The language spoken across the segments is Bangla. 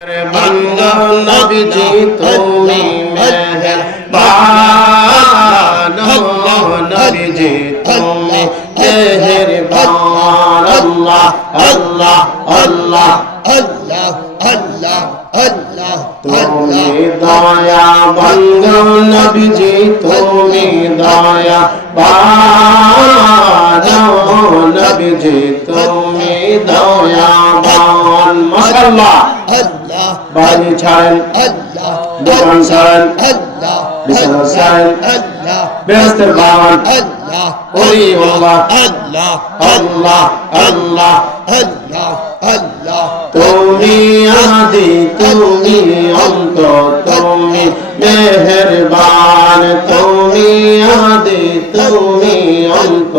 बंदो नबीजी तुमी मेहरबान हो नबीजी तुमी मेहरबान अल्लाह अल्लाह अल्लाह अल्लाह अल्लाह अल्लाह तुमी दया बंदो नबीजी तुमी दया बान हो नबीजी तुमी दया बान माशाअल्लाह बाजी छाड़ेन दোकान छाड़ेन बिछाना छाड़ेन बेहस्तेर बावन ओली अल्लाह अल्लाह अल्लाह अल्लाह अल्लाह तुमी आदि तुमी अंत तुमी मेहरबान तुमी आदि तुमी अंत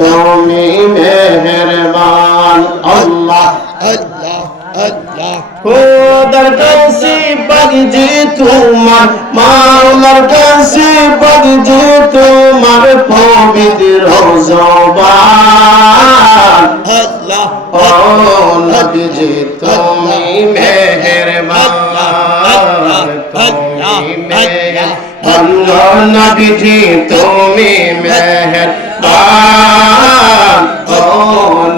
तुमी मेहरबान अल्लाह अल्लाह अल्लाह खुदार काছে বাগজে তোমার মাওলার কাছে বাগজে তোমার পবিত্র জবান আল্লাহ ও নবীজি তুমি মেহেরবান তুমি মেহেরবান নবীজি তুমি মেহেরবান ও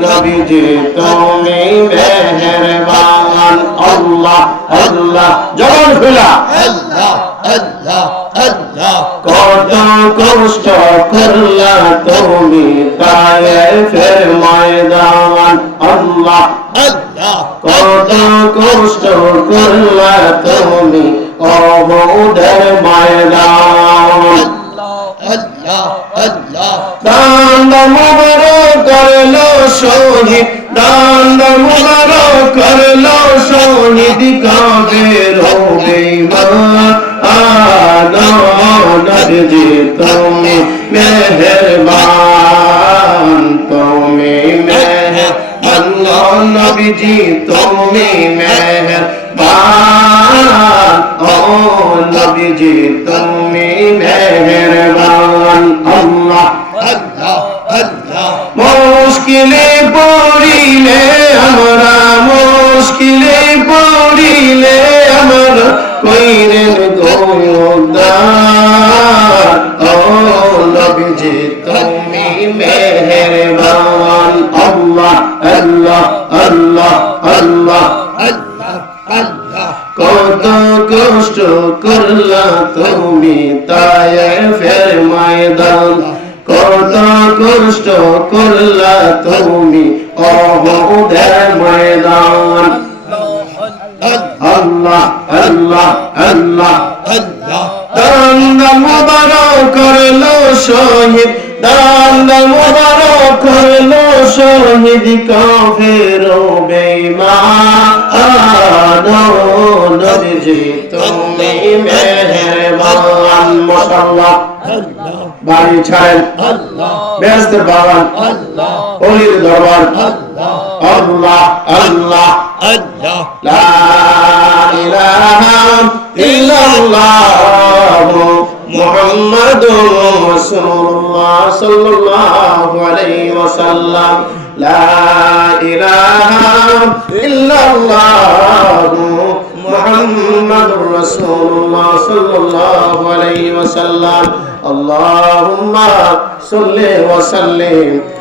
নবীজি তুমি মেহেরবান আল্লাহ আল্লাহ জবান খুলা আল্লাহ আল্লাহ আল্লাহ কত কষ্ট করলা তুমি তায়েফের ময়দান আল্লাহ আল্লাহ কত কষ্ট করলা তুমি ওহুদের ময়দান আল্লাহ আল্লাহ দান মুবারক করলো শহীদ দান মুবারক করলো শহীদ কাফের বেঈমান নবীজি তুমি মেহেরবান তুমি মেহেরবান নবীজি তুমি মেহেরবান ও নবীজি তুমি মেহেরবান আল্লাহ আল্লাহ আল্লাহ মুশকিলে পড়িলে আমরা মুশকিলে পড়িলে আমরা কইরেন গোদার ও নবীজি তুমি মেহেরবান আল্লাহ আল্লাহ আল্লাহ আল্লাহ আল্লাহ আল্লাহ কত কষ্ট করলা তুমি তায়েফের ময়দান কত কষ্ট করলা তুমি ওহুদের ময়দান আল্লাহ আল্লাহ আল্লাহ আল্লাহ দান মুবারক করলো শহীদ দান মুবারক করলো শহীদ কাফের বেঈমান নবীজি তুমি মেহেরবান মাশাআল্লাহ বাড়ি ছাড়েন বেহেশতের বাগান ওলির দরবার আল্লাহ আল্লাহ আল্লাহ লা ইলাহা ইল্লাল্লাহ মুহাম্মাদুর রাসূলুল্লাহ সাল্লাল্লাহু আলাইহি ওয়াসাল্লাম লা ইলাহা ইল্লাল্লাহ মুহাম্মাদুর রাসূলুল্লাহ সাল্লাল্লাহু আলাইহি ওয়াসাল্লাম আল্লাহুম্মা সাল্লি ওয়া সাল্লিম